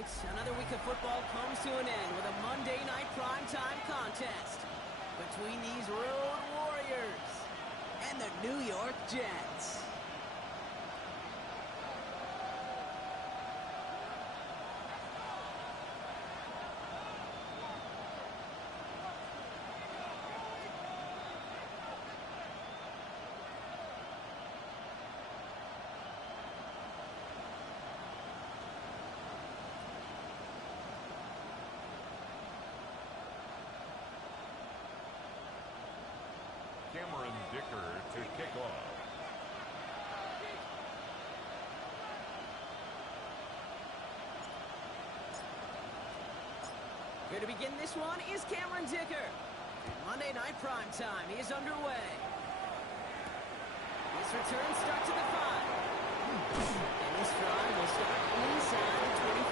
night, another week of football comes to an end with a Monday night primetime contest between these Road Warriors and the New York Jets. Cameron Dicker to kick off. Here to begin this one is Cameron Dicker. Monday Night Primetime is underway. This return starts at the 5. And this drive will start inside the 25.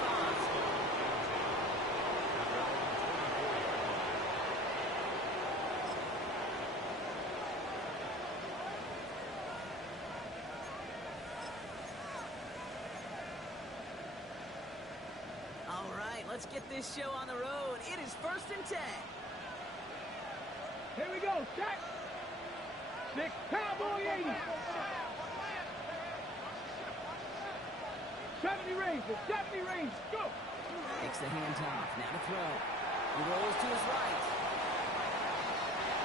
All right, let's get this show on the road. It is 1st and 10. Here we go, set. 6, Cowboy 80. 70 range, 70 range, go. Takes the handoff, now to throw. He rolls to his right.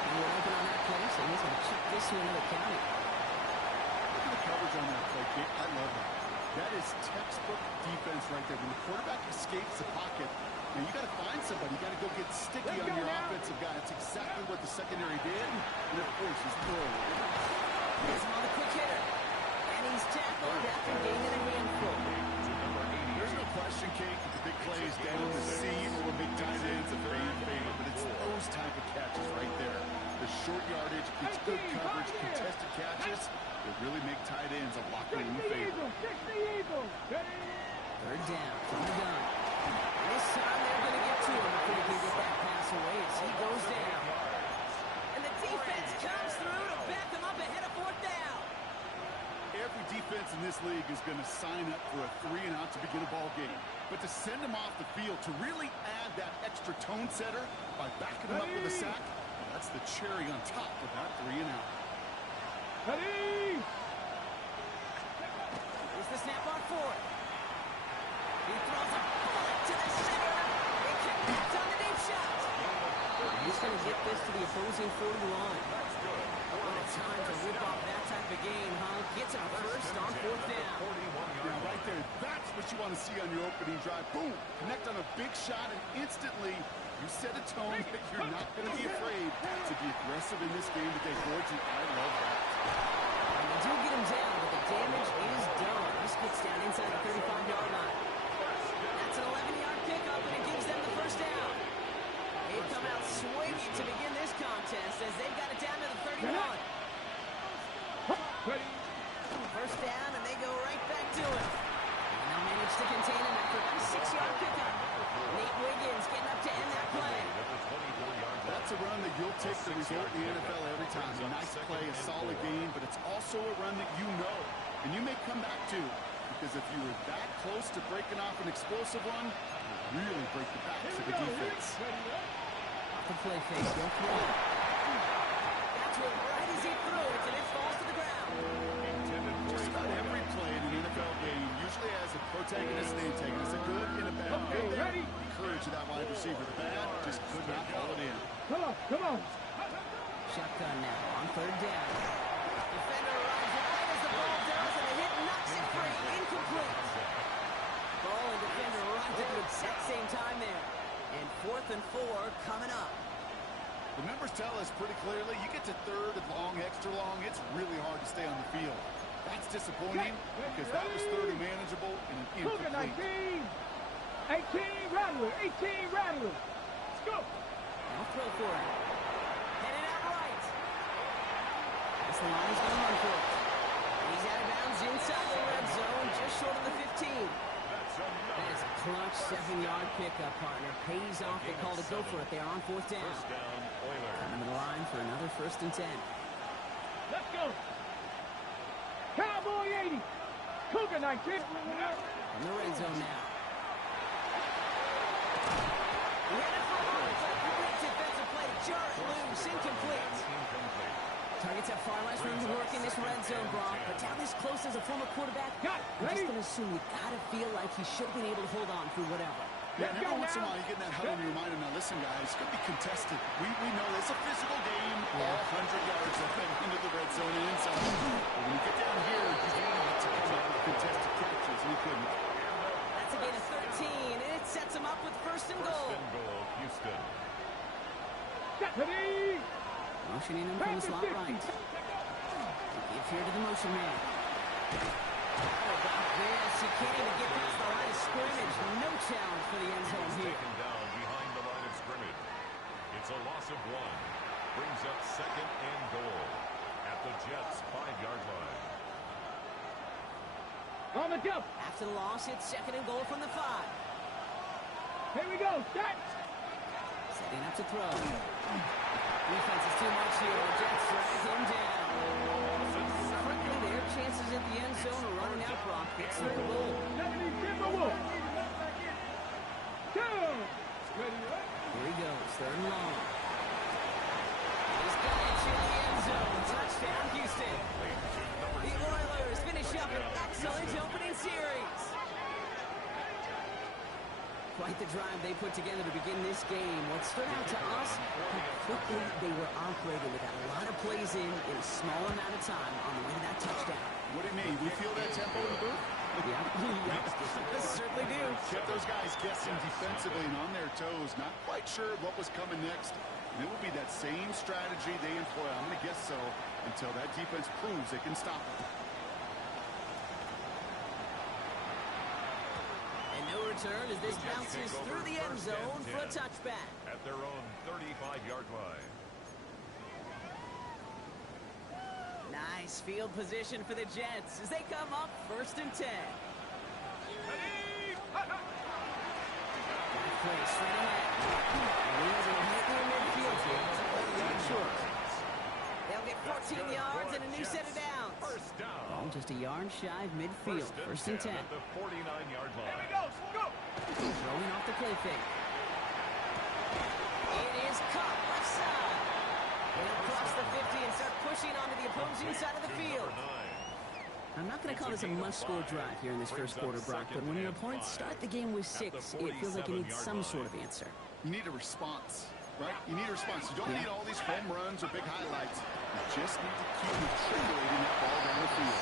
He will open on that play, so he's going to chip this to another county. Look at the coverage on that play, Kate. I love it. That is textbook defense right there. When the quarterback escapes the pocket, now you got to find somebody. You got to go get sticky on your offensive guy. That's exactly what the secondary did. And of course, he's throwing. He's on the quick hitter. And he's tackled after gaining a handful. There's no question, Kate, that the big plays down the seam or big tight ends a fan favorite, but it's those type of catches right there. The short yardage, gets good coverage, contested catches. They really make tight ends a locker room favorite. 60 Eagles. 3rd down from the gun. This time they're going to get to him before he can get that pass away as he goes down. And the defense comes through to back them up ahead of 4th down. Every defense in this league is going to sign up for a 3-and-out to begin a ball game. But to send them off the field, to really add that extra tone setter by backing them up with a sack, that's the cherry on top of that 3-and-out. Ready! Here's the snap on 4th. He throws a bullet to the center. They kick back on the deep shot. He's going to get this to the opposing 40 line. What a time to rip off that type of game, huh? Gets a first on 4th down. Yeah, right there. That's what you want to see on your opening drive. Boom! Connect on a big shot, and instantly you set a tone that you're not going to be afraid to be aggressive in this game today. Boys, I love that. And they do get him down, but the damage is done. This gets down inside the 35-yard line. That's an 11-yard pickup, and it gives them the 1st down. They've come out swinging to begin this contest as they've got it down to the 31. 1st down, and they go right back to it. And they'll manage to contain him after a 6-yard pickup. Nate Wiggins getting up to end that play. That's a run that you'll take the result in the NFL every time. A nice play, a solid game, but it's also a run that you know, and you may come back to, because if you were that close to breaking off an explosive one, you really break the backs of the defense. Off the play face, no throw. That's where right as he throws, and it falls to the ground. Just about every play in an NFL game usually has a protagonist and antagonist, a good and a bad. Ready? Courage of that wide receiver. The bad just could not haul it in. Come on. Shotgun now on 3rd down. Defender arrives right as the ball does, and the hit knocks it free. Incomplete. Ball and defender arrives at the exact same time there. And 4th and 4 coming up. The numbers tell us pretty clearly, you get to 3rd and long, extra long, it's really hard to stay on the field. That's disappointing because that was 3rd and manageable and an incomplete. 18, Rattler, 18, Rattler. Let's go. I'll throw for it. Headed out right. This line is going to run for it. He's out of bounds inside the red zone, just short of the 15. That is a clutch 7-yard pickup, partner. Pays off. They call to go for it. They are on 4th down. Coming to the line for another 1st and 10. Let's go. Cowboy 80. Cougar 19. In the red zone now. jar it loose, incomplete. Incomplete. Targets have far less room to work in this red zone, Brock, but down this close as a former quarterback, I'm just going to assume you got to feel like he should have been able to hold on through whatever. Yeah, and every once in a while you get in that huddle and you remind him, now listen guys, it's going to be contested. We know it's a physical game, all 100 yards up and into the red zone and inside. But when you get down here, you need to come up with contested catches, and he couldn't. That's a gain of 13, and it sets him up with first and goal. First and goal, Houston. Stephanie! Motioning him from the slot right. Give here to the motion man. How about this? He can't even get past the line of scrimmage. No challenge for the end zone here. Taken down behind the line of scrimmage. It's a loss of 1. Brings up second and goal at the Jets' 5-yard line. On the jump. After the loss, it's second and goal from the 5. Here we go. Start. Setting up to throw. Defense is too much here. The Jets drag him down. Quickly, their chances at the end zone are running out, Brock. It's third and goal. 70 Timberwolves. Two. Ready, right? Here he goes, third and long. He's got it to the end zone. Touchdown, Houston. The Oilers finish up an excellent opening series. Quite the drive they put together to begin this game. What stood out to us, how quickly they were operating. They got a lot of plays in a small amount of time on the way to that touchdown. What do you mean? We feel that tempo in the booth? Yeah, certainly do. Kept those guys guessing defensively and on their toes, not quite sure what was coming next. And it will be that same strategy they employ. I'm going to guess so until that defense proves they can stop it. And no return as this bounces through the end zone for a touchback. At their own 35-yard line. Nice field position for the Jets as they come up first and 10. Play straight ahead. And he's going to hit near midfield here. Short. They'll get 14 yards and a new set of downs. First down. Ball just a yard shy of midfield. First and 10. At the 49-yard line. Throwing off the play fake. It is caught left side. They'll cross the 50 and start pushing onto the opposing side of the field. I'm not going to call this a must-score drive here in this first quarter, Brock, but when your opponents start the game with 6, it feels like you need some sort of answer. You need a response, right? You need a response. You don't need all these home runs or big highlights. You just need to keep matriculating that ball down the field.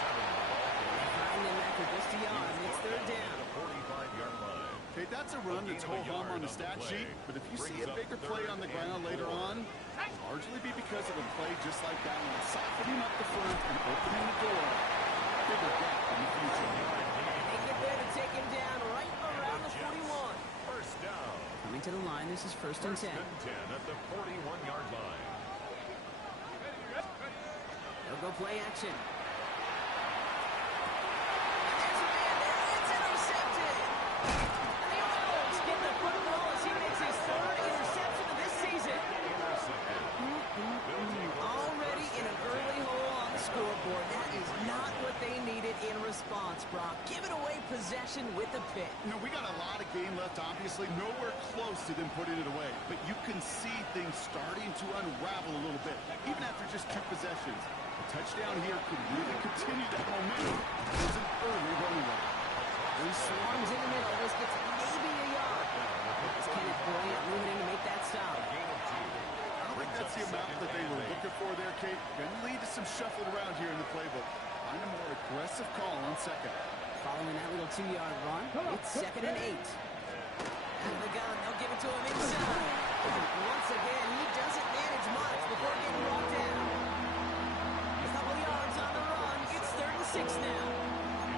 Behind them after just a yard, it's third down. 45-yard line. Okay, that's a run that's ho-hum on the stat sheet, but if you see a bigger play on the ground later on, it'll largely be because of a play just like that one, softening up the front and opening the door. Bigger gap in the future. They get there to take him down right around the 41. First down. Coming to the line, this is first and 10. First and 10 at the 41-yard line. They'll go play action. There's a man there. It's intercepted. And the Oilers get the football as he makes his third interception of this season. Already in an early hole on the scoreboard. That is not what they needed in response, Brock. Giving away possession with a pick. You know, we got a lot of game left, obviously. Nowhere close to them putting it away. But you can see things starting to unravel a little bit, even after just 2 possessions. A touchdown here could really continue that momentum. It's an early running back. He swarms in the middle. This gets maybe a yard. It's Kenneth Bryant moving in to make that stop. I don't think that's the amount that they were looking for there, Kate. Going to lead to some shuffling around here in the playbook. Find a more aggressive call on second. Following that little 2-yard run, it's second and 8. Out of the gun, they'll give it to him inside. Once again, he doesn't manage much before getting brought down. A couple yards on the run. It's third and 6 now.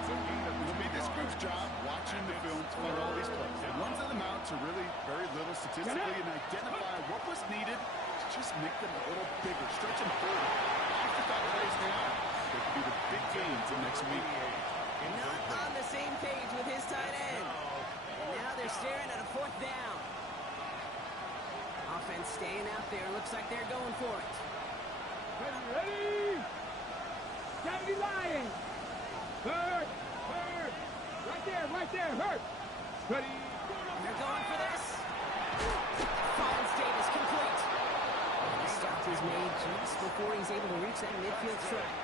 It'll be this group's job watching the film to learn all these plays. The ones that amount to really very little statistically and identify what was needed to just make them a little bigger, stretch them forward. Afterthought plays now, they could be the big gains in next week. Not on the same page with his tight end. And now they're staring at a 4th down. Offense staying out there. Looks like they're going for it. Ready? 70 Lions. Hurt. Right there. Hurt. Ready? And they're going for this. Collins Davis complete. made just before he's able to reach that midfield strike.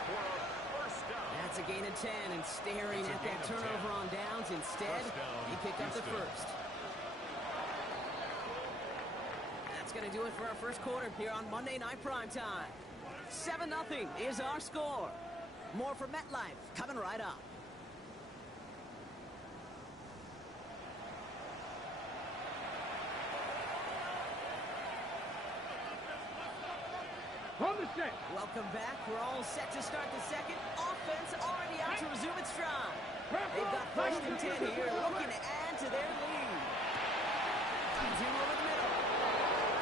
That's a gain of 10, and staring at that turnover on downs. Instead, he picked up the first. That's going to do it for our first quarter here on Monday Night Primetime. 7-0 is our score. More from MetLife coming right up. On the set. Welcome back. We're all set to start the second. Offense already out to resume its stride. They've got first and 10 here, looking to add to their lead. Two over the middle.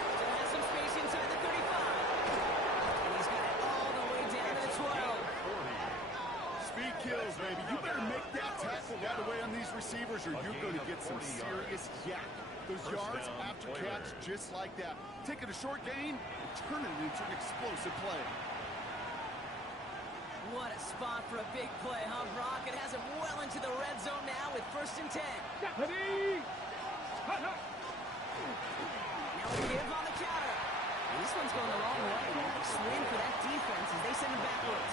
Still has some space inside the 35. And he's got it all the way down to the 12. Speed kills, baby. You better make that tackle right away on these receivers or you're going to get some serious yak. Those yards after catch just like that. Taking a short gain and turning it into an explosive play. What a spot for a big play, huh, Brock? It has him well into the red zone now with first and 10. Now we give on the counter. And this one's going the wrong way. Nice win for that defense as they send him backwards.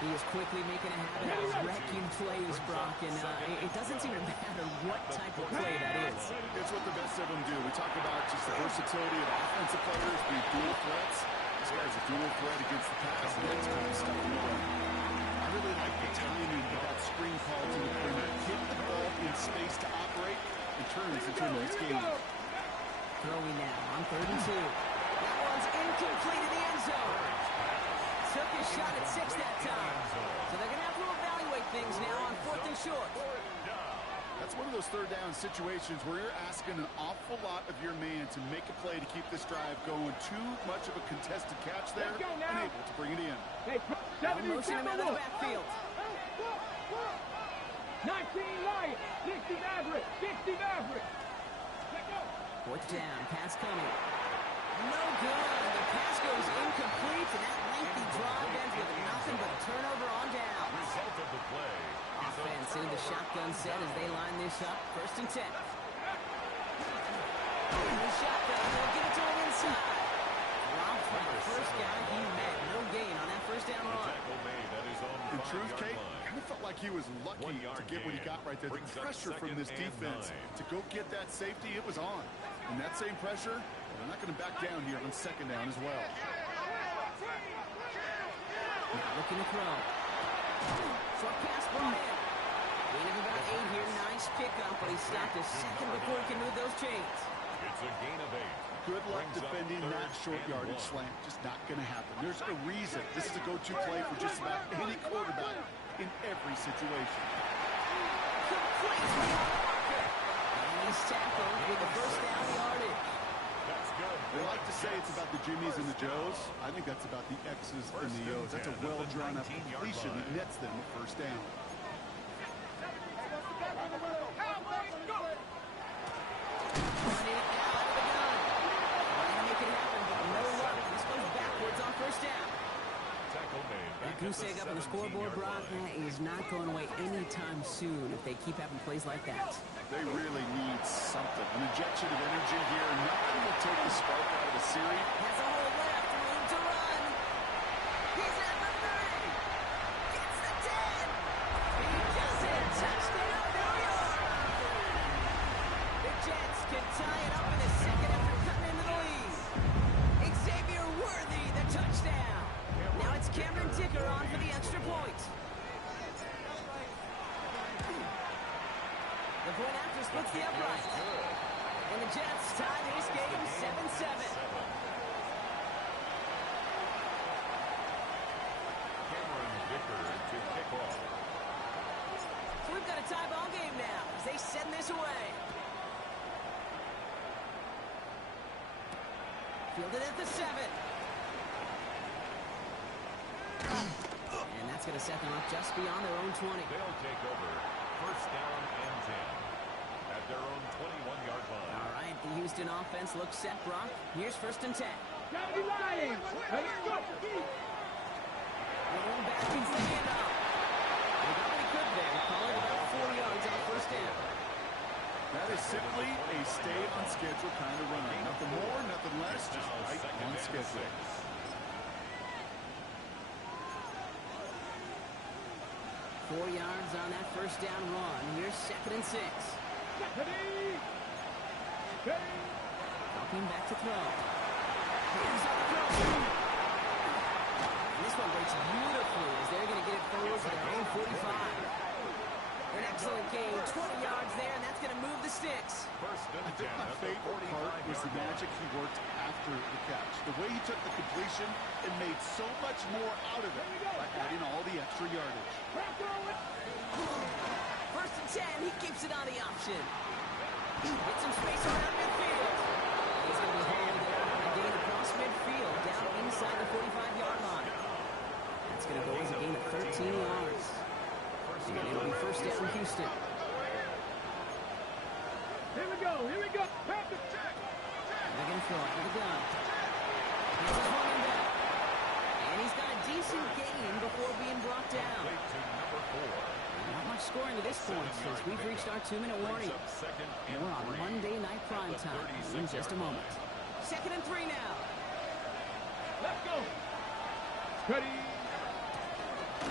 He is quickly making a habit of wrecking plays, Brock, and it doesn't seem to matter what type of play that is. It's what the best of them do. We talk about just the versatility of offensive players being dual threats. This guy's a dual threat against the pass, and that's kind of stuff in the way. I really like the timing of that screen call to the perimeter. Get the ball in space to operate and turns into a nice game. Throwing now on 3rd and 2. That one's incomplete in the end zone. Took his shot at 6 that time. So they're going to have to evaluate things now on 4th and short. That's one of those third down situations where you're asking an awful lot of your man to make a play to keep this drive going. Too much of a contested catch there, unable to bring it in. Now motion him out of the backfield. 19 Lions, 60 Maverick, 60 Maverick. Fourth down, pass coming. No good. The pass goes incomplete, and that lengthy drive ends with nothing but a turnover on down. Result of the play. Offense in the shotgun set as they line this up. First and 10. In the shotgun, they'll get it to him inside. Robbed by the first guy he met. No gain on that first down run. In truth, Kate, kind of felt like he was lucky to get what he got right there. The pressure from this defense to go get that safety, it was on. And that same pressure, they're not going to back down here on 2nd down as well. Looking to throw. Short pass brought in. Gain of about 8 here. Nice pickup, but he stopped a second before he can move those chains. It's a gain of 8. Good luck defending that short yardage slant. Just not going to happen. There's a reason. This is a go-to play for just about any quarterback in every situation. Complete to Walker. And he's tackled with the first down yardage. That's good. They like to say it's about the Jimmies and the Joes. I think that's about the X's and the O's. That's a well-drawn-up completion that nets them a first down. Running it now out of the gun. Trying to make it happen, but no luck. This goes backwards on first down. Tackle made. That goose egg up on the scoreboard, Brock, that is not going away anytime soon if they keep having plays like that. They really need something. An injection of energy here. Nothing will take the spark out of a series. Has a hole left, room to run. He's at the 30. Gets the 10. He does it. Touchdown, New York. The Jets can tie it up in a second after cutting into the lead. Xavier Worthy, the touchdown. Now it's Cameron Dicker on for the extra point. The point after splits the upright. And the Jets tie this game 7-7. Cameron Dicker to kick off. So we've got a tie ball game now as they send this away. Fielded at the 7. And that's going to set them up just beyond their own 20. They'll take over. First down and 10 at their own 21-yard line. All right, the Houston offense looks set, Brock. Here's first and 10. County Lions, let's go. Rolling back into the handoff. They got what he could there. Call it about 4 yards on first down. That is simply a stay-on-schedule kind of run. Nothing more, nothing less, just right on schedule. 4 yards on that first down run. Here's 2nd and 6. Dropping back to throw. Here's on the throw. And this one breaks beautifully as they're going to get it forward to their own 45. An excellent gain, 20 yards there, and that's going to move the sticks. I think my favorite part was the magic he worked after the catch. The way he took the completion and made so much more out of it by adding all the extra yardage. 1st and 10, he keeps it on the option. Gets some space around midfield. He's going to be hauled there on a gain across midfield, down inside the 45-yard line. That's going to go as a gain of 13 yards. And it'll be 1st down Houston. Here we go. They're going to throw it to the gun. Here's his running back. And he's got a decent gain before being brought down. Not much scoring to this point since we've reached our 2-minute warning. And we're on Monday Night Prime Time in just a moment. 2nd and 3 now. Let's go. Ready.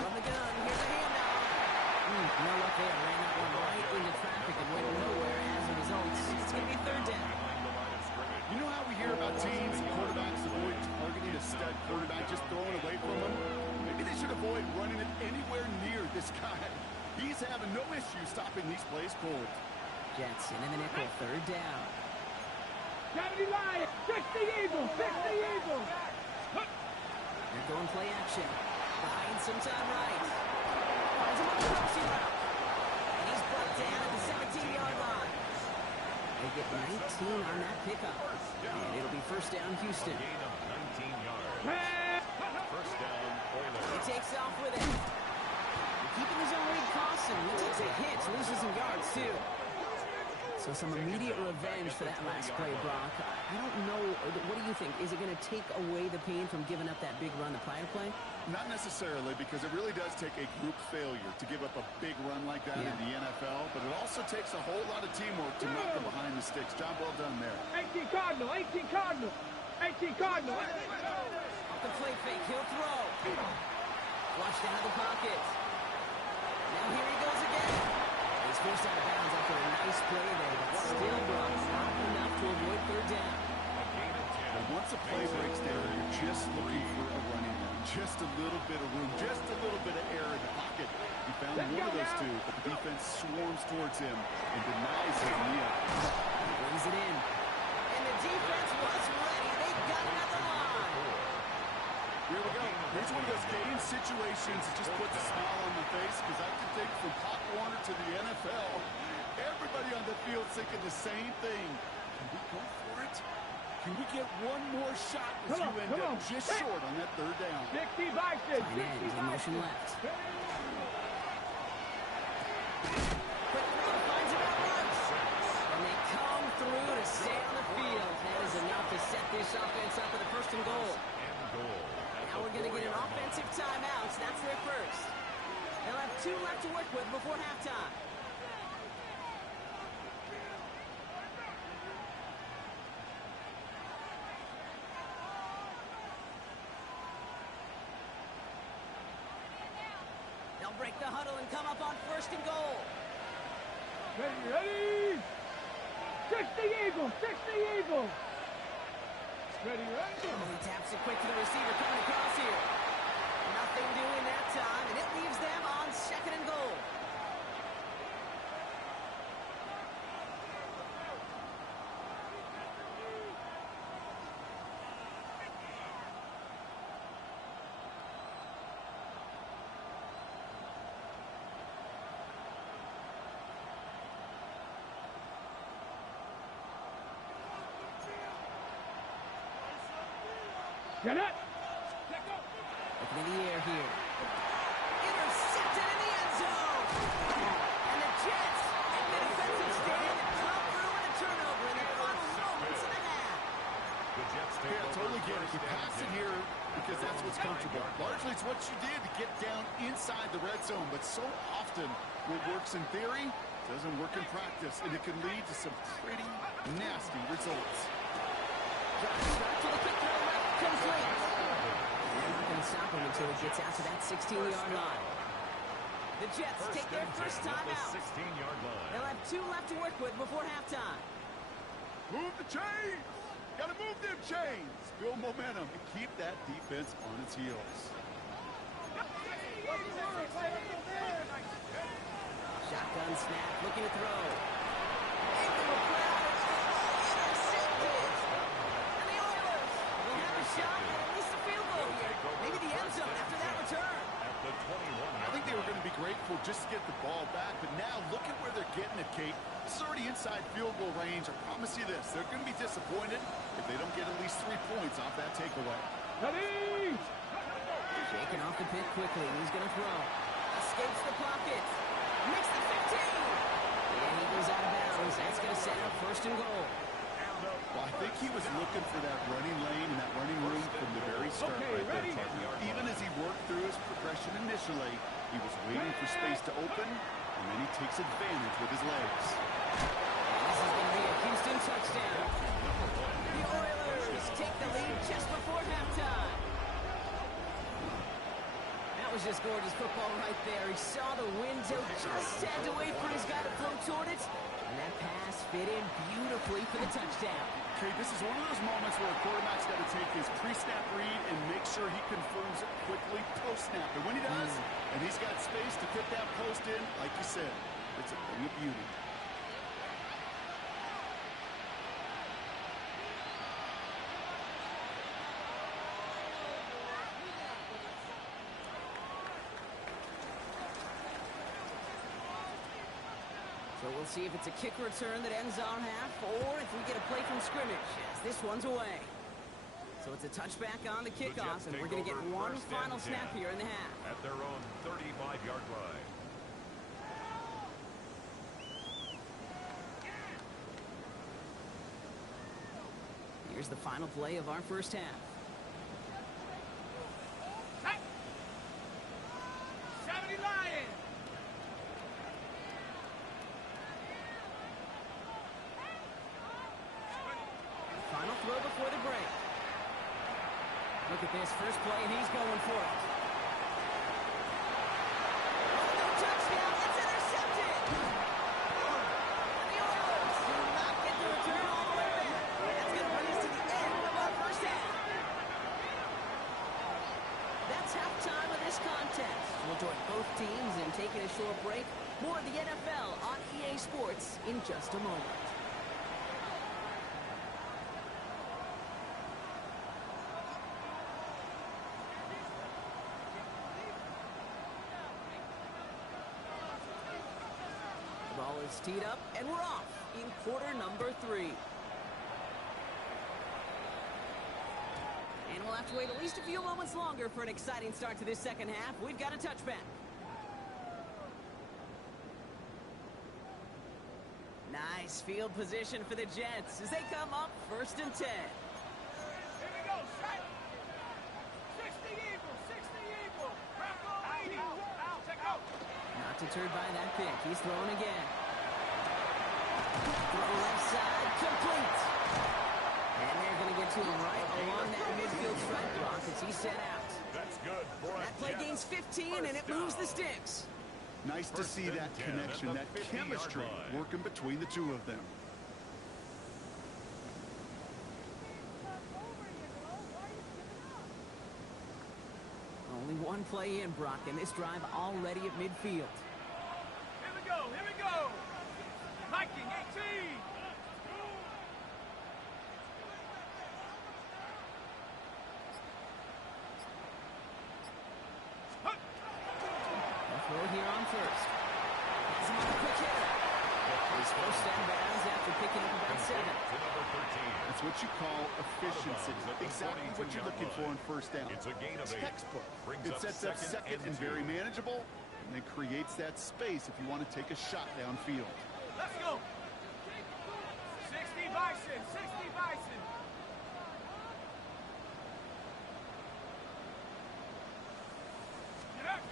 From the gun, here's a handoff. No luck there. Ran that one right into traffic and went nowhere as a result. It's going to be 3rd down. You know how we hear about teams and quarterbacks avoid targeting a stud quarterback, just throwing away from him? Maybe they should avoid running it anywhere near this guy. He's having no issue stopping these plays cold. Jetson in the nickel, 3rd down. Kennedy Lion. 60 Eagles. 60 Eagles. They're going play action. Behind sometime right. Finds him on the crossing route. And he's brought down at the 17-yard line. They get 19 on that pickup. And it'll be 1st down Houston. Gain of 19 yards. 1st down Oilers. He takes off with it. Keeping his own lead costs him. He takes a hit, loses some yards too. So some immediate revenge for that last play, Brock. I don't know. What do you think? Is it going to take away the pain from giving up that big run the prior play? Not necessarily, because it really does take a group failure to give up a big run like that in the NFL, but it also takes a whole lot of teamwork to knock them behind the sticks. Job well done there. 18 Cardinal. 18 Cardinal. 18 Cardinal. Off the play fake, he'll throw. Flushed out of the pocket. Now here he goes again. He's forced out of bounds after a nice play there, but still Brock not enough to avoid 3rd down. And once a play breaks down, you're just looking for a running run. Just a little bit of room, just a little bit of air in the pocket. He found one of those two, but the defense swarms towards him and denies him the end. He brings it in. And the defense was ready. They got it at the line. Here we go. Here's one of those game situations that just puts a smile on my face, because I can think from Pop Warner to the NFL, everybody on the field thinking the same thing. Can we go for it? Can we get one more shot as you end up just short on that 3rd down? 60 Bison. And then he's in motion left. Quick throw, finds him out once. And they come through to stay on the field. That is enough to set this offense up with a 1st and goal. Now we're going to get an offensive timeout. So that's their first. They'll have 2 left to work with before halftime. They'll break the huddle and come up on 1st and goal. Ready. 60 Eagles. 60 Eagles. Ready. He taps it quick to the receiver coming across here. Nothing doing that time, and it leaves them on 2nd and goal. Get it. Looking in the air here. Intercepted in the end zone. And the Jets make the defensive stand and come through with a turnover in the final moments of the half. The Jets take I totally get it. You pass it here because that's what's comfortable. Largely it's what you did to get down inside the red zone, but so often what works in theory Doesn't work in practice, and it can lead to some pretty nasty results. Start to the kick to the left, complete. They're not going to stop him until he gets out to that 16-yard line. The Jets take their first time out. 16-yard line. They'll have 2 left to work with before halftime. Move the chains! Gotta move them chains! Build momentum and keep that defense on its heels. Shotgun snap, looking to throw. Into the crowd, intercepted! And the Oilers will have a shot at least a field goal here. Maybe the end zone after that return. At the 21. I think they were going to be grateful just to get the ball back, but now look at where they're getting it, Kate. This is already inside field goal range. I promise you this, they're going to be disappointed if they don't get at least 3 points off that takeaway. Ready? Shaking off the pit quickly. He's going to throw. Escapes the pocket. Makes the 15. And he goes out of bounds. That's going to set up first and goal. Well, I think he was looking for that running lane and that running room from the very start right there, partner. Even as he worked through his progression initially, he was waiting for space to open, and then he takes advantage with his legs. This is going to be a Houston touchdown. The Oilers take the lead just before halftime. That was just gorgeous football right there. He saw the window, just had to wait for his guy to float toward it, and that pass fit in beautifully for the touchdown. Okay, this is one of those moments where a quarterback's got to take his pre-snap read and make sure he confirms it quickly post-snap. And when he does, and he's got space to put that post in, like you said, it's a thing of beauty. So we'll see if it's a kick return that ends our half, or if we get a play from scrimmage, as this one's away. So it's a touchback on the kickoff, and we're going to get one final snap here in the half. At their own 35-yard line. Here's the final play of our first half. Hey! 70 Lions! Final throw before the break. Look at this first play, and he's going for it. Oh, no touchdown! It's intercepted! And the Oilers do not get the return all the way back. That's going to bring us to the end of our first half. That's halftime of this contest. We'll join both teams in taking a short break. More of the NFL on EA Sports in just a moment. Ball is teed up, and we're off in quarter number 3. And we'll have to wait at least a few moments longer for an exciting start to this second half. We've got a touchback. Nice field position for the Jets as they come up 1st and 10. Here we go, set! 60 Eagles, 60 Eagles! Crackle, 80! Out, check out! Not deterred by that pick. He's throwing again. Throw left side, complete. And they're going to get to him right along that midfield stripe block as he's set out. That's good for That play gains 15, and it moves the sticks. Nice to see that connection, that chemistry working between the two of them. Only one play in, Brock, and this drive already at midfield. Here we go, here we go! Viking 18! Throw here on first. Has him on a quick hitter. His first down bounds after picking up about 7. To number 13. That's what you call efficiency. Exactly what you're looking for on first down. It's a gain of 8. Textbook. Brings It up sets up second and very manageable, and then creates that space if you want to take a shot downfield. Let's go! 60 Bison, 60 Bison! Get up!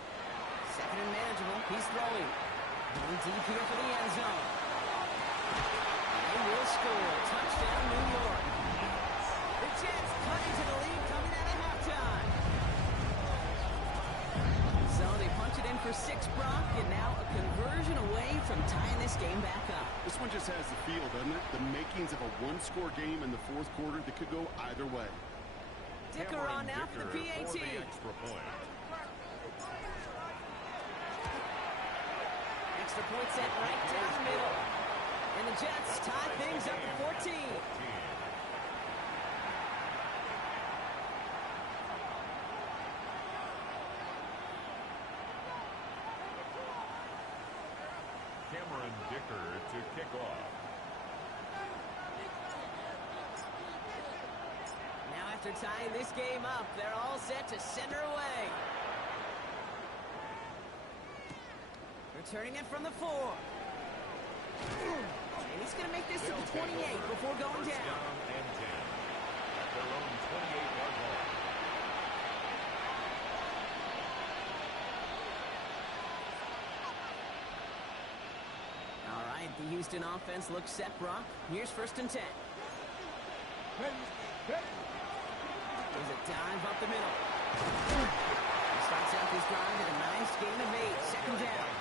Second and manageable. He's throwing. Going deep here for the end zone. They will score. Touchdown, New York. The Jets cut into the lead coming out of halftime. So they punch it in for 6, Brock, and now a conversion away from tying this game back up. This one just has the feel, doesn't it? The makings of a one-score game in the fourth quarter that could go either way. Dicker on now for the PAT. For the extra point. Extra point set right down the middle. And the Jets tie things up at 14. Cameron Dicker to kick off. Now after tying this game up, they're all set to send her away. Returning it from the 4. And he's going to make this to the 28 before going First down. And 10 at their own 28-yard line. All right, the Houston offense looks set, Brock. Here's 1st and 10. There's a dive up the middle. He starts out this drive with a nice gain of 8. Second down.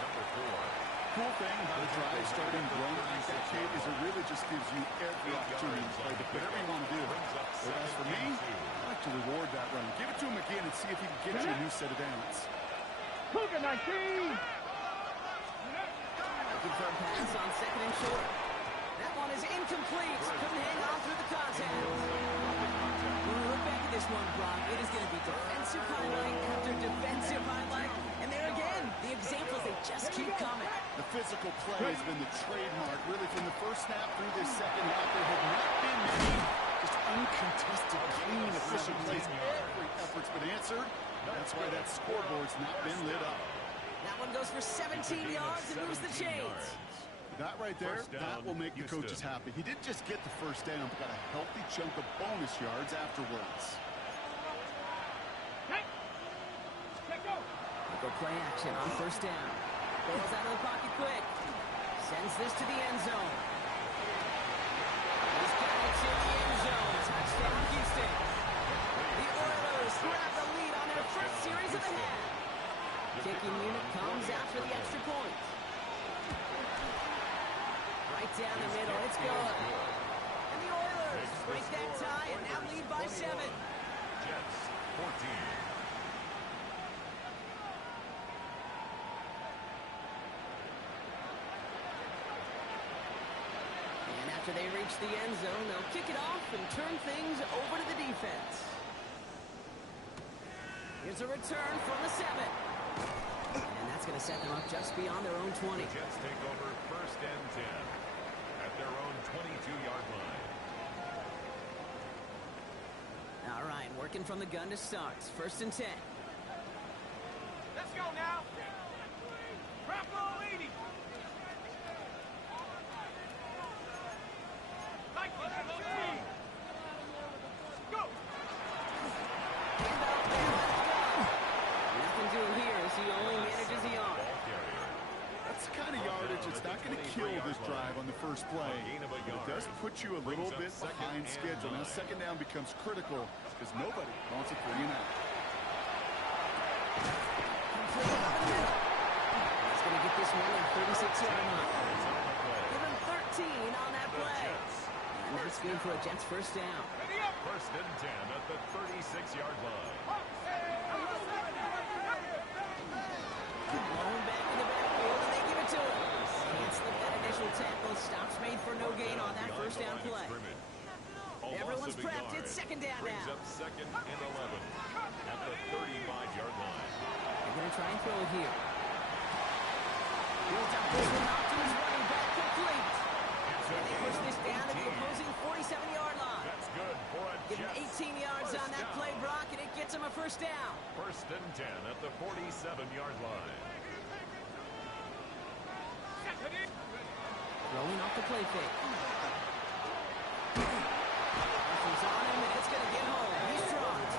Cool thing about a drive starting run like that, kid, is it really just gives you every opportunity to play whatever you want to do. But as for me, I like to reward that run. Give it to him again and see if he can get you a new set of downs. Cougar 19. Looking for a pass on 2nd and short. That one is incomplete. Couldn't hang on through the contact. When we look back at this one, Brock, it is going to be defensive highlight after defensive highlight. And there again, the examples, they just keep coming. The physical play has been the trademark, really, from the first snap through this second half. There have not been many just uncontested, clean, efficient plays. Every effort's been answered. That's why that scoreboard's not been lit up. That one goes for 17 yards and moves the chains. That right there, that will make the coaches happy. He didn't just get the first down, but got a healthy chunk of bonus yards afterwards. Go play action on 1st down. Goes out of the pocket quick. Sends this to the end zone. He's got it to the end zone. Touchdown, Houston. The Oilers grab the lead on their first series of the half. Kicking unit comes out for the extra point. Right down the middle. It's good. And the Oilers break that tie and now lead by 7. Jets 14. After they reach the end zone, they'll kick it off and turn things over to the defense. Here's a return from the 7. And that's going to set them up just beyond their own 20. The Jets take over 1st and 10 at their own 22-yard line. All right, working from the gun to start. 1st and 10. Let's go now. Bravo 80. Go. Nothing doing here as he only manages the arm. That's the kind of yardage that's not going to kill this drive on the first play. But it does put you a little bit behind schedule. Now 2nd down becomes critical because nobody wants a 3 and out. He's going to get this one at 36-yard line. Give him 13 on that play. And that's good for a Jets 1st down. 1st and 10 at the 36-yard line. Blown back in the backfield, and they give it to him. Can't slip that initial tackle. Stops made for no gain on that 1st down play. Everyone's prepped. It's 2nd down now. Brings up 2nd and 11 at the 35-yard line. They're going to try and throw it here. Builds up this one out to his running back, complete. And they push this down to the opposing 47-yard line. That's good for a Give him Jets 18 yards on that play, Brock, and it gets him a 1st down. 1st and 10 at the 47-yard line. Rolling off the play fake. He's on him, and it's going to get home. He's dropped.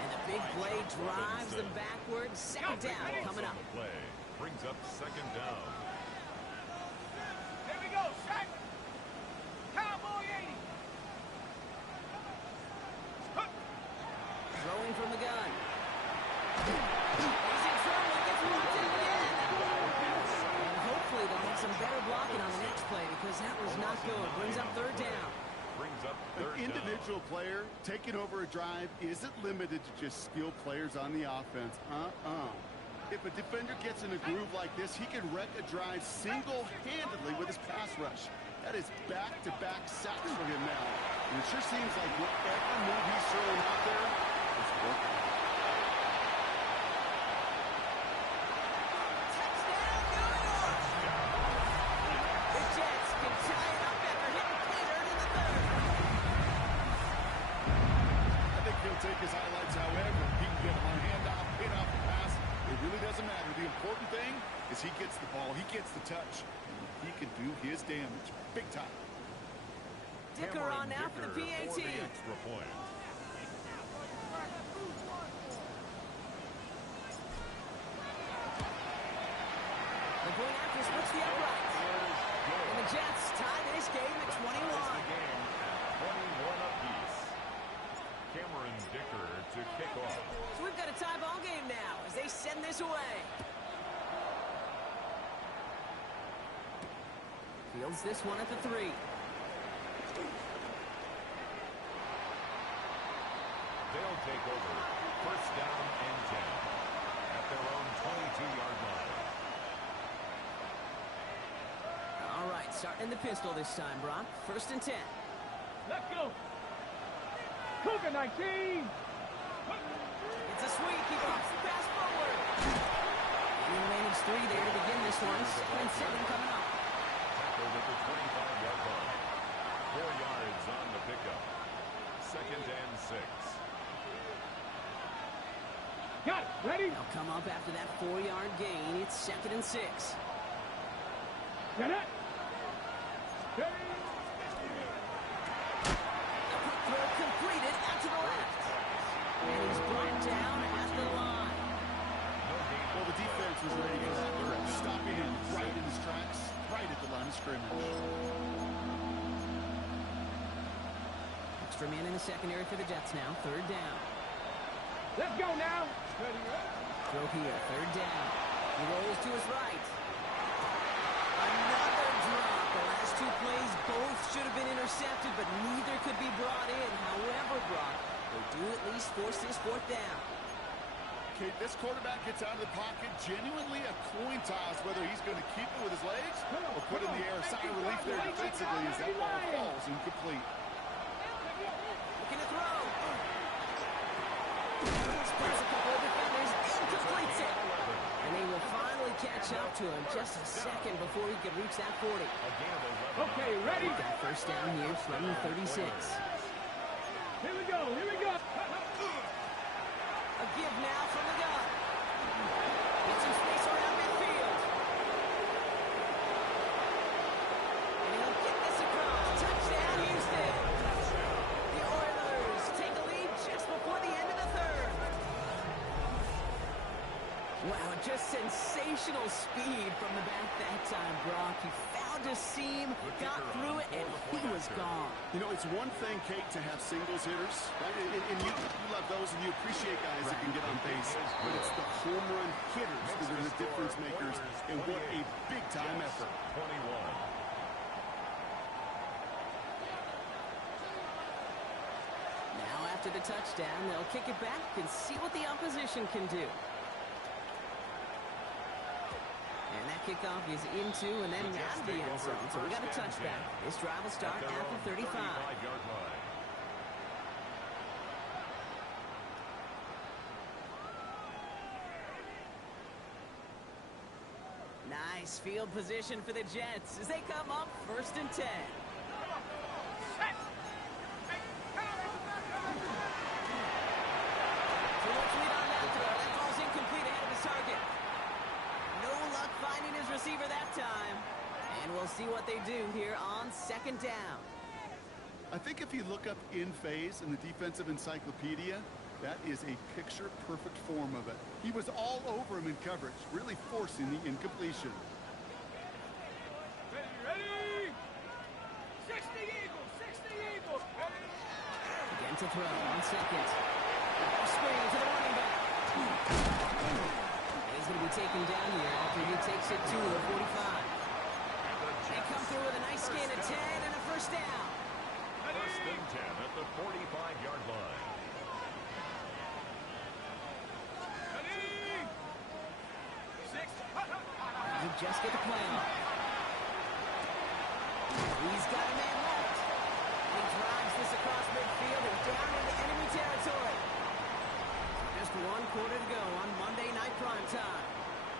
And the big play drives them backwards. 2nd down coming up. Brings up second down. Here we go, set. Cowboy 80. Throwing from the gun. He's in trouble. He gets blocked in the end. And hopefully they'll have some better blocking on the next play because that was not good. Brings up third down. Brings up An third individual player taking over a drive isn't limited to just skilled players on the offense. If a defender gets in a groove like this, he can wreck a drive single-handedly with his pass rush. That is back-to-back sacks for him now. And it sure seems like whatever move he's throwing out there is working. Touchdown, New York! The Jets can tie it up after hitting pay dirt in the third. I think he'll take his highlights however. He can get him on handoff, hit off the pass. It really doesn't matter. The important thing is he gets the ball. He gets the touch. He can do his damage big time. Dicker on now for the PAT. For the extra point. The point after splits the uprights. And the Jets tie this game at 21. The game at 21 apiece. Cameron Dicker to kick off. So we've got a tie ball game now as they send this away. Fields this one at the 3. They'll take over. First down and 10 at their own 22-yard line. All right, starting the pistol this time, Brock. First and 10. Let's go. Cougar 19. It's a sweep. He drops the pass forward. And he manages 3 there to begin this one. Second and 7 coming up. Tackled at the 25-yard line. 4 yards on the pickup. Second and 6. Got it. Ready? They'll come up after that 4-yard gain. It's second and 6. Get it. Ready? Throw completed out to the left. And he's brought down at the line. Well, the defense was ready for that threat, stopping him right in his tracks, right at the line of scrimmage. Extra man in the secondary for the Jets now. Third down. Let's go now. Ready? Throw here. Third down. He rolls to his right. Another drop. The last 2 plays both should have been intercepted, but neither could be brought in. However, Brock, they do at least force this 4th down. Okay, this quarterback gets out of the pocket, genuinely a coin toss, whether he's going to keep it with his legs or put it in the air. A sign of relief there defensively as that ball falls incomplete. Looking to throw. Spins a couple of defenders and completes it. And they will finally catch up to him just a second before he could reach that 40. Okay, ready? Got first down here from the 36. Here we go. Here we go. A give now from the gun. Gets some space around midfield. And he'll get this across. Touchdown, Houston. The Oilers take a lead just before the end of the third. Wow, just sensational speed from the back that time, Brock. He found a seam, got through it, and he was gone. You know, it's one thing, Kate, to have singles hitters, right? And you love those, and you appreciate guys that can get on base. But it's the home run hitters that are the difference makers, and what a big-time effort. 21. Now after the touchdown, they'll kick it back and see what the opposition can do. And that kickoff is into and then out of the end zone. So we got a touchdown. This drive will start at the 35. 35-yard line. Nice field position for the Jets as they come up first and 10. Receiver that time. And we'll see what they do here on second down. I think if you look up in phase in the defensive encyclopedia, That is a picture-perfect form of it. He was all over him in coverage, really forcing the incompletion. Ready? 60 Eagles, 60 Eagles. Ready? Again to throw on second. Screen to the running back. And he's going to be taken down here after he takes it to the 45. They come through with a nice gain of 10 and a first down. First and 10 at the 45-yard line. Ready? 6. You just get the play off. He's got a man left. He drives this across midfield and down into enemy territory. Just one quarter to go on Monday Night Primetime.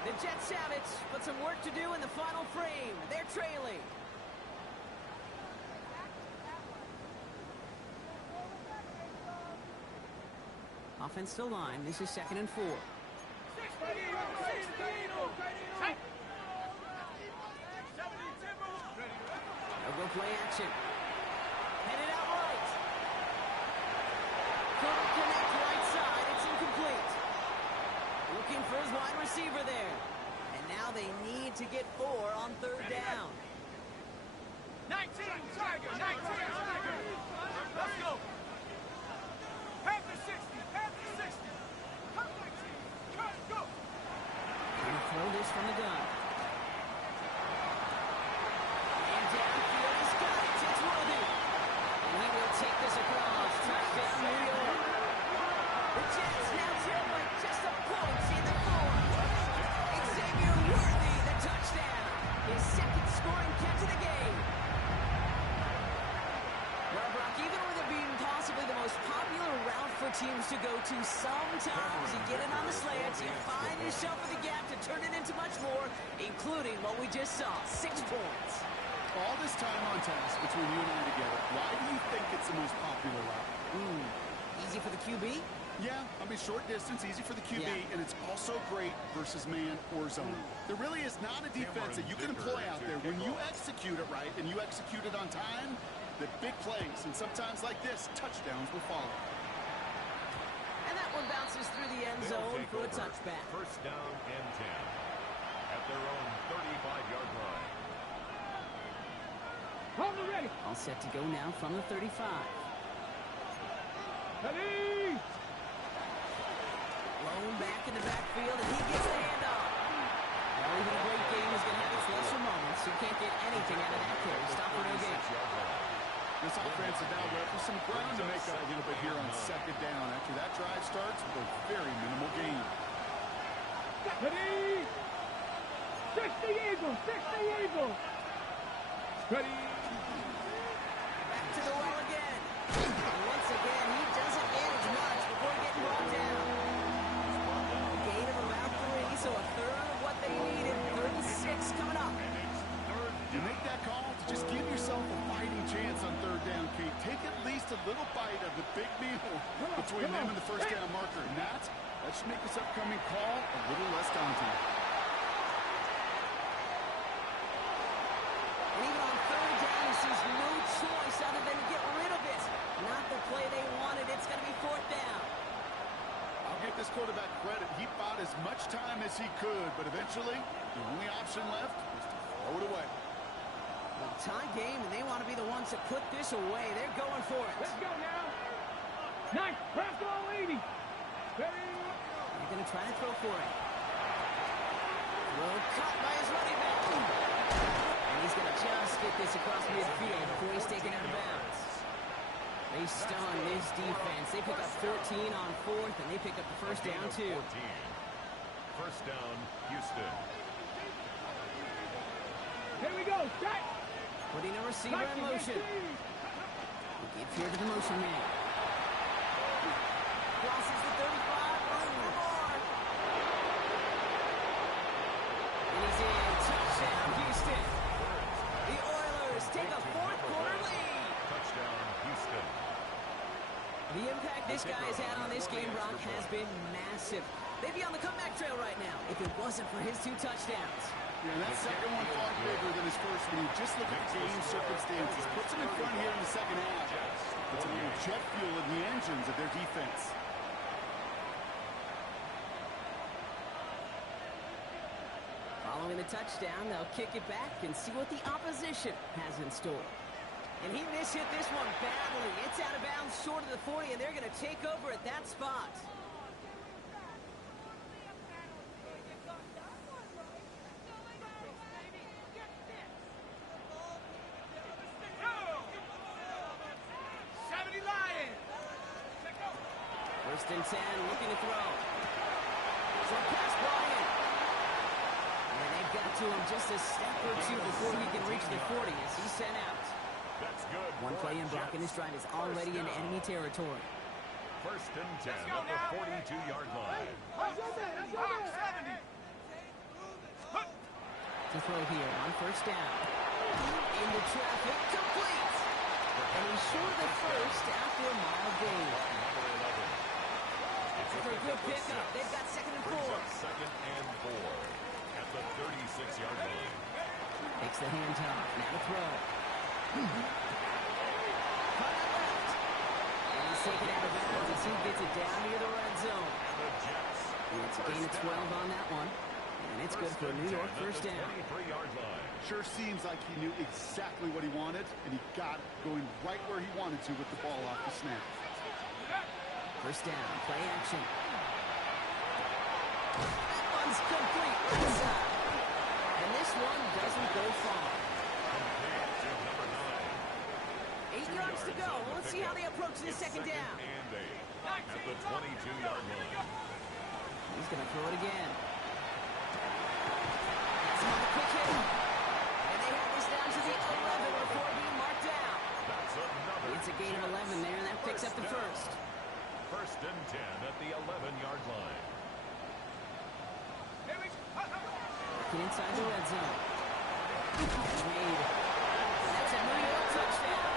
The Jets have it, but some work to do in the final frame. They're trailing. Offensive line. This is 2nd and 4. 60 Eagles, 60 Eagles. Hey. 70 Timberwolves. Ready? They'll go play action. Headed out right. Couldn't connect right side. It's incomplete. Looking for his wide receiver there. And now they need to get 4 on 3rd down. 19 Tiger, 19 Tiger. Let's go. Panther 60, Panther 60. Cut my team. Cut, go. Gonna throw this from the gun. And downfield, he's got it. It's Worthy. And he will take this across. Touchdown, New York. The Jets now trail by just a point in the 4th. Xavier Worthy, the touchdown. His 2nd scoring catch of the game. Well, Brock, even with it being possibly the most popular route for teams to go to, sometimes you get it on the slants, you find yourself in the gap to turn it into much more, including what we just saw, 6 points. All this time on task between you and I together, why do you think it's the most popular route? Easy for the QB? Yeah, I mean, short distance, easy for the QB, Yeah. and it's also great versus man or zone. There really is not a defense that you can employ out there. When you execute it right and you execute it on time, the big plays, and sometimes like this, touchdowns will follow. And that one bounces through the end They'll zone take for a over. touchback. First down and 10 at their own 35-yard line. Hold it ready. All set to go now from the 35. Ready? Lone back in the backfield, and he gets the handoff. Well, even a great game is going to have its lesser moments. You can't get anything out of that carry. Stop for no gain. This offense is now left with some ground to make up a little bit here on 2nd down after that drive starts with a very minimal gain. Ready? 60 Eagles, 60 Eagles. Ready? Back to the well again. And once again, he doesn't manage much before getting brought down. Gain of around 3, so a third of what they needed. 3rd and 6 coming up. You make that call to just give yourself a fighting chance on 3rd down, Kate. Take at least a little bite of the big meal between them and the first down marker. And that should make this upcoming call a little less daunting. And even on 3rd down, he sees no choice other than to get rid of it. Not the play they wanted. It's going to be 4th down. I'll give this quarterback credit. He fought as much time as he could, but eventually, the only option left was to throw it away. Well, tie game, and they want to be the ones to put this away. They're going for it. Let's go now. Nice. Press all 80. Ready? They're going to try to throw for it. Throw caught by his running back. And he's going to just get this across midfield before he's taken out of bounds. They stun this defense. They pick up 13 on 4th, and they pick up the first down, too. 14. First down, Houston. Here we go. Set. Putting a receiver in motion. Give here to the motion man. Crosses the 35. Room for more. And he's in. Touchdown, Houston. The Oilers take a 4th quarter lead. Touchdown, Houston. The impact this guy has had on this game, Brock, has been massive. They'd be on the comeback trail right now if it wasn't for his 2 touchdowns. Yeah, that second one far bigger than his first when you just look at the game circumstances. Puts him in front here in the second half. Puts a little jet fuel in the engines of their defense. touchdown, they'll kick it back and see what the opposition has in store. And he mishit this one badly. It's out of bounds short of the 40, and they're going to take over at that spot. First and 10, looking to throw. Short pass, Bryant. And they've got to him just a step or two before he can reach the 40 as he's sent out. That's good. One play in blocking his stride is already in enemy territory. First and 10 at the 42-yard line. To throw here on first down. Into traffic, complete. And he's short of the first after a mile gain. After a good pickup, they've got second and 4. Second and 4 at the 36-yard line. Takes the handoff, now to throw. Cut it left. And he's taken out of bounds as he gets it down near the red zone. And it's a gain of 12 on that one. And it's good for a New York first down. 23-yard line. Sure seems like he knew exactly what he wanted, and he got it going right where he wanted to with the ball off the snap. First down, play action. That one's complete inside. And this one doesn't go far. 8 yards to go. Let's see how they approach this second down. And 8 at the 22-yard line. He's going to throw it again. That's another quick hit. And they have this down to the 11 before being marked down. That's another. It's a gain of 11 there, and that picks up the first. First and 10 at the 11-yard line. Get inside the red zone. Made. That's a New York touchdown.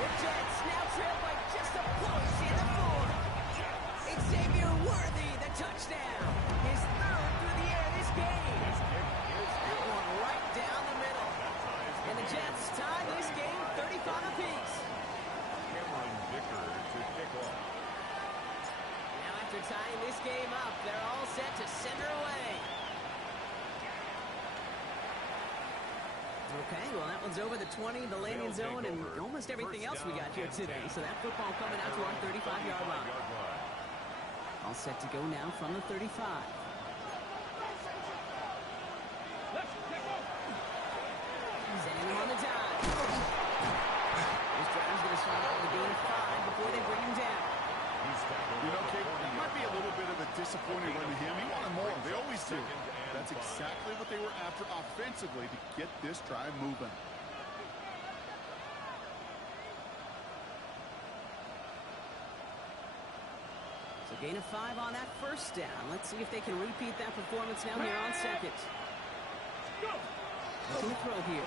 The Jets now trail by just a point in the fourth. It's Xavier Worthy, the touchdown. His third through the air this game. That one right down the middle. And the Jets tie this game 35 apiece. Cameron Dicker to kick off. Now after tying this game up, they're all set to center away. Okay, well that one's over the 20, the landing zone, and almost everything else we got here today. So that football coming out to our 35-yard line. All set to go now from the 35. He's aiming on the dime. This drive's going to start out with a gain of 5 before they bring him down. You know, Kate, that might be a little bit of a disappointing run to him. He wanted more. They always do. That's exactly what they were after offensively to get this drive moving. So gain of 5 on that first down. Let's see if they can repeat that performance now here on second. Looking to throw here.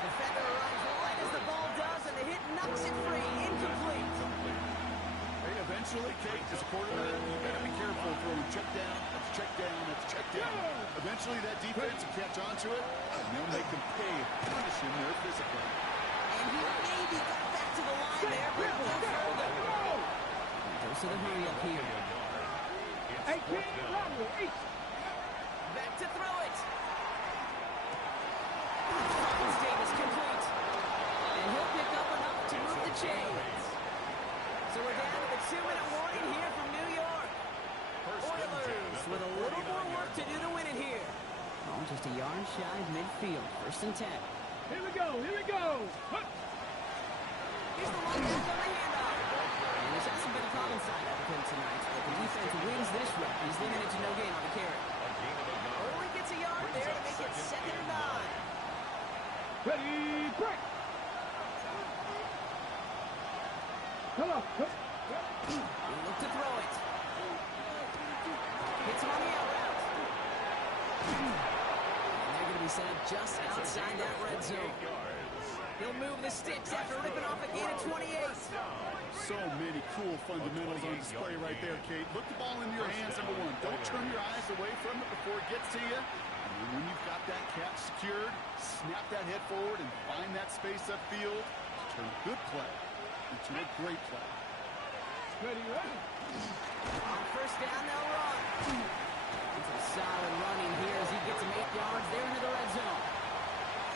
Defender arrives right as the ball does, and the hit knocks it free. Incomplete. Hey, eventually, Kate, as a quarterback, you got to be careful throwing check down, that's check down, that's check down. Eventually, that defense will catch on to it, and they'll make them pay and punish him there physically. And he maybe got back to the line there, but no further. Goes to the hurry up here. Back to throw it. Finds Davis complete. And he'll pick up enough to move the chains. So we're down to the 2-minute warning here from New York. Oilers with a little more work to do to win it here. Oh, just a yard shy of midfield. First and 10. Here we go, here we go. Here's the one back on the handoff. And this hasn't been a common side of him tonight, but the defense wins this rep. He's limited to no gain on the carry. Only gets a yard there to make it 2nd and 9. Ready, break. Come on. He'll look to throw it. Hits him on the out route. And they're going to be set up just outside that red zone. He'll move the sticks after ripping off a gain of 28. So many cool fundamentals on display right there, Kate. Look the ball into your hands, number one. Don't turn your eyes away from it before it gets to you. And when you've got that catch secured, snap that head forward and find that space upfield to turn a good play into a great play. Ready, ready. On first down, they'll run. It's a solid running here as he gets him 8 yards there into the red zone.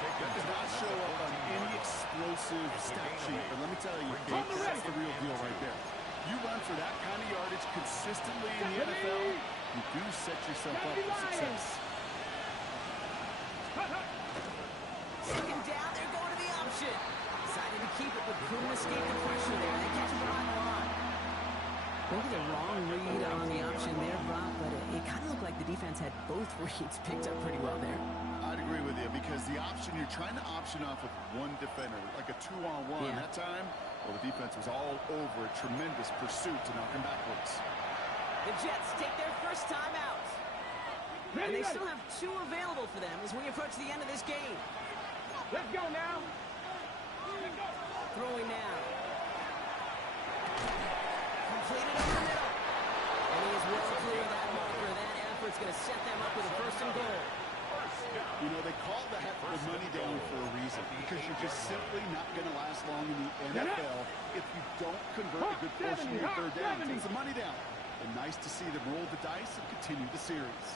That does not show up on any explosive stat sheet, but let me tell you, that's the real deal right there. You run for that kind of yardage consistently in the NFL, you do set yourself up for success. Second down, they're going to the option. Decided to keep it, but couldn't escape the pressure there. They catch him behind the line. Maybe the wrong read on the option there, Brock, but it kind of looked like the defense had both reads picked up pretty well there. I'd agree with you because the option, you're trying to option off with one defender, like a 2-on-1. Yeah. That time, well, the defense was all over a tremendous pursuit to knock him backwards. The Jets take their first time out. And they still have 2 available for them as we approach the end of this game. Let's go now. Throwing now. Completed over the middle. And he is well clear of that marker. That effort's going to set them up with a first and goal. You know, they call that the money down for a reason because you're just simply not going to last long in the NFL if you don't convert a good portion of your third down. It's the money down. And nice to see them roll the dice and continue the series.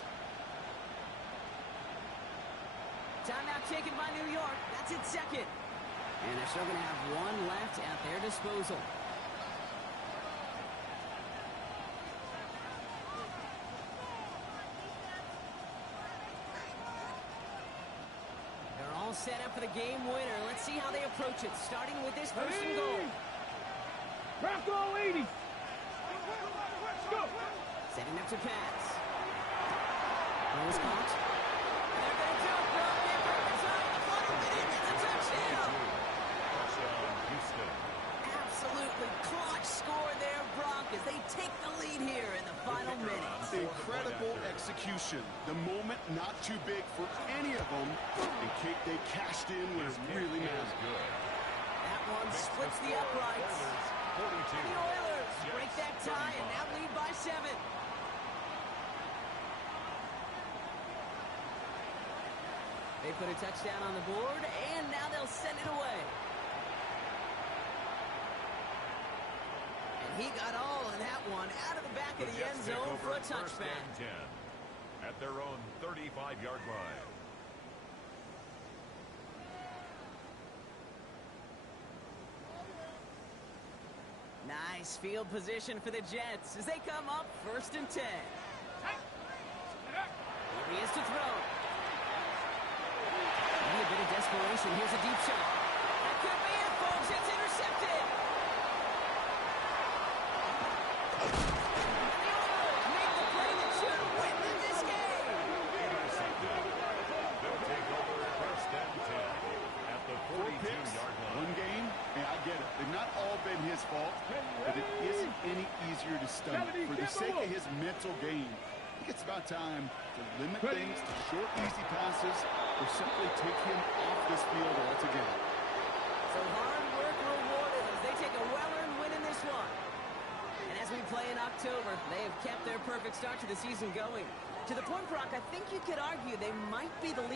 Timeout taken by New York. That's its second. And they're still going to have 1 left at their disposal. They're all set up for the game winner. Let's see how they approach it, starting with this first and goal. Bronco 80. Go. Setting up to pass. Ball is caught. They're going to do it, bro. They break the tie. The final minute. It's a touchdown. Touchdown, Houston. Absolutely clutch score there, Brock, as they take the lead here in the final minutes. Incredible execution. The moment not too big for any of them. And they cashed in when it really mattered. Good. That one splits the uprights. 42. And the Oilers break that tie and now lead by 7. They put a touchdown on the board, and now they'll send it away. And he got all of that one out of the back of the end Jets take zone over for a at first touchback. and 10 at their own 35-yard line. Nice field position for the Jets as they come up first and 10. Here he is to throw. Maybe a bit of desperation. Here's a deep shot. That could be it, folks. It's intercepted. The Oilers make the play that should win them this game. Intercepted. They'll take over first and 10 at the 42-yard line. One game, yeah, I get it. They've not all been his fault, but it isn't any easier to stomach. For the sake of his mental game, I think it's about time to limit things to short, easy passes or simply take him off this field altogether. So hard work rewarded as they take a well-earned win in this one. And as we play in October, they have kept their perfect start to the season going. To the point, Brock, I think you could argue they might be the lead.